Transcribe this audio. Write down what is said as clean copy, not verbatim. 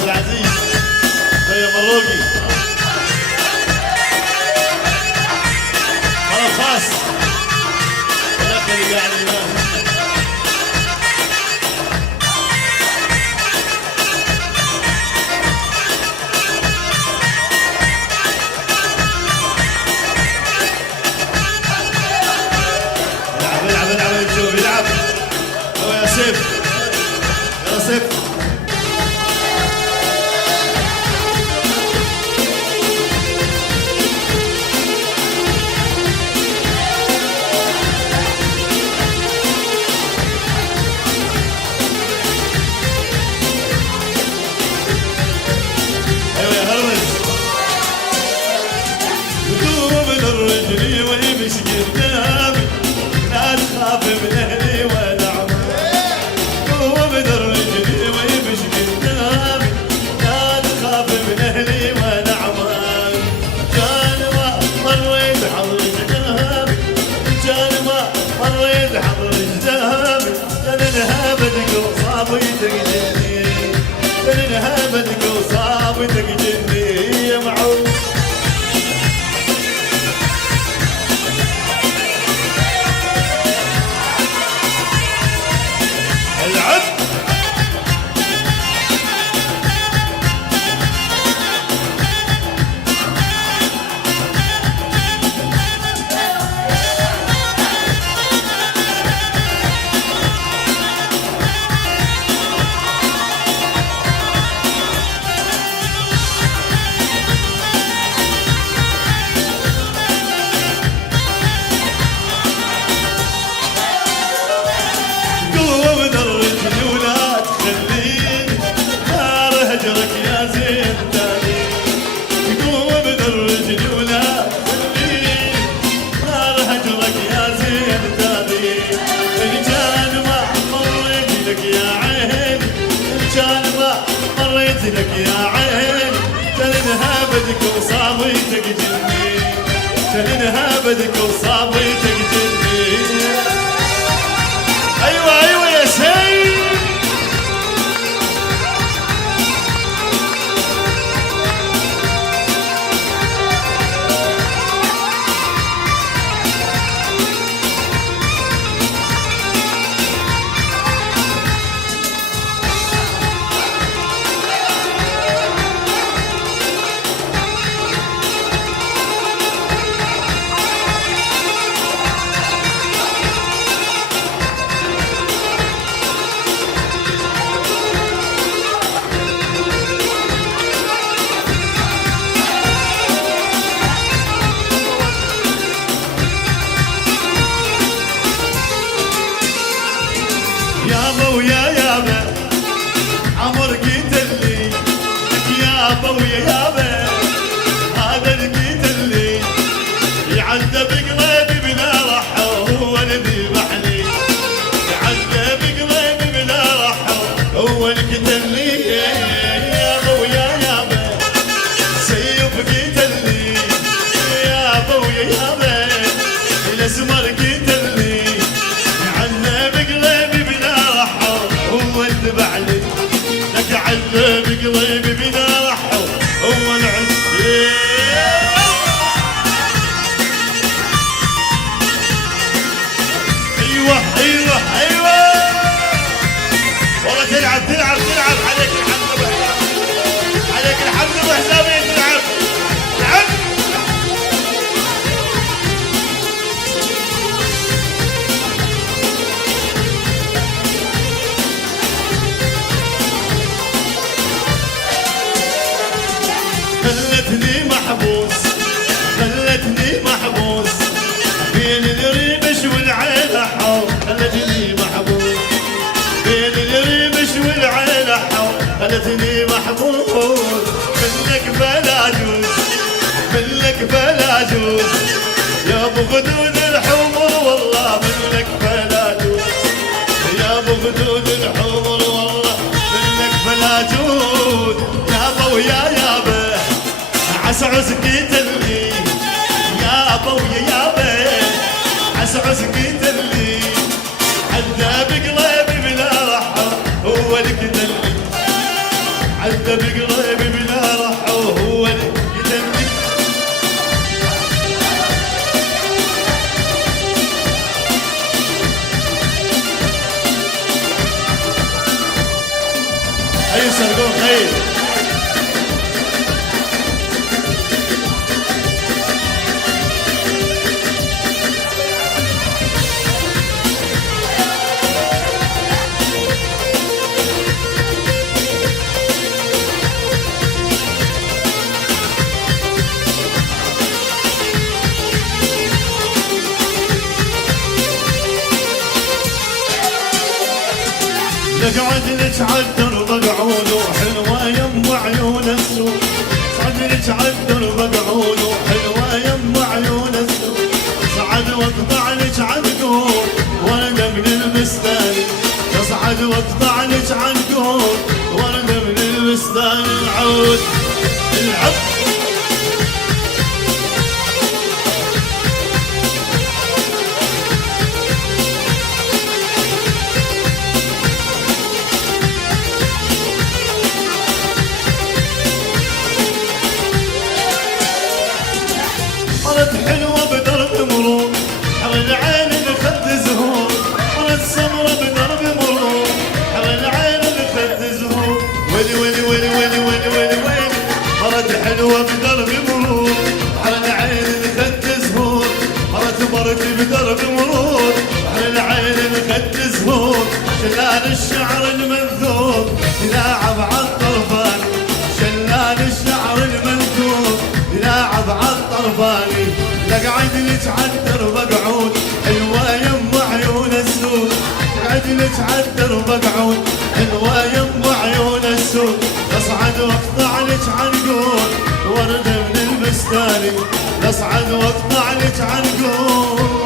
عباس العزيز زي مروقي خلاص خاص الاخ اللي قاعد هنا. العب نشوف يلعب هو يا سيف يا سيف. ايوه يا هرمز بدوم من الرجل ويمشي قدامي لا تخاف من اهلي ولا عمري. هو من الرجل ويمشي قدامي لا تخاف من اهلي ولا عمري. كان ما مريت حظ قدامي كان ما مريت حظ قدامي لانها بدك وصابيتك جني لانها بدك وصابيتك جني يا معود. لك يا عين تلنها بدك وصابيتك جني تلنها بدك وصابيتك جني. ايوه ايوه يا سيد يابا ويا يابا عمر قتلي يابا ويا يابا هذا القتلي يعذب قلبي بلا رحة هو اللي ذبحني يعذب قلبي بلا رحة هو اللي قتلني. يابا ويا يابا سيف قتلني يابا ويا يابا الاسمر قتلني يعذب قلبي هو اللي بعلي لك عذب قلبي بلا رحة هو العذب. ايوه ايوه ايوه والله تلعب تلعب تلعب عليك الحمد بحسابي عليك الحمد بحسابي تلعب تلعب. خلتني محبوس خلتني محبوس بين الريبش والعين حور خلتني محبوس بين الريبش والعين حور خلتني محبوس منك بلا جوز منك بلا جوز يا ابو غدود الحمر والله منك بلا جوز يا ابو غدود الحمر والله منك بلا جوز. يابا ويا يابا عسعس قتلني يابا ويا يابا عسعس قتلني عذاب قلبي بلا رحة هو اللي قتلني عذب قريبي بلا راحة وهو اللي يدمني. أي سرقون خير نقعد نتعذر بقعود وحلوة يم عيون السوق. نقعد نتعذر بقعود وحلوة يم عيون السوق. صعد واقطع لك عنقود ورده من المستان. تصعد واقطع لك عنقود ورده من المستان. العود العب مرت حلوة بدرب مرور حول عين بخد زهور. مرت سمرة بدرب مرور حول عين بخد زهور. ويلي ويلي ويلي ويلي ويلي ويلي ويلي. مرت حلوة بدرب مرور حول عين بخد زهور. مرت بدرب مرور حول عين بخد زهور. شلال الشعر المنثور يلاعب عالطرفان. شلال الشعر المنثور يلاعب عالطرفاني. لقعد نتعذر بقعود حلوة يم عيون السود. لقعد نتعذر بقعود حلوة يم عيون السود. نصعد واقطع لك عنقود وردة من البستاني. نصعد واقطع لك عنقود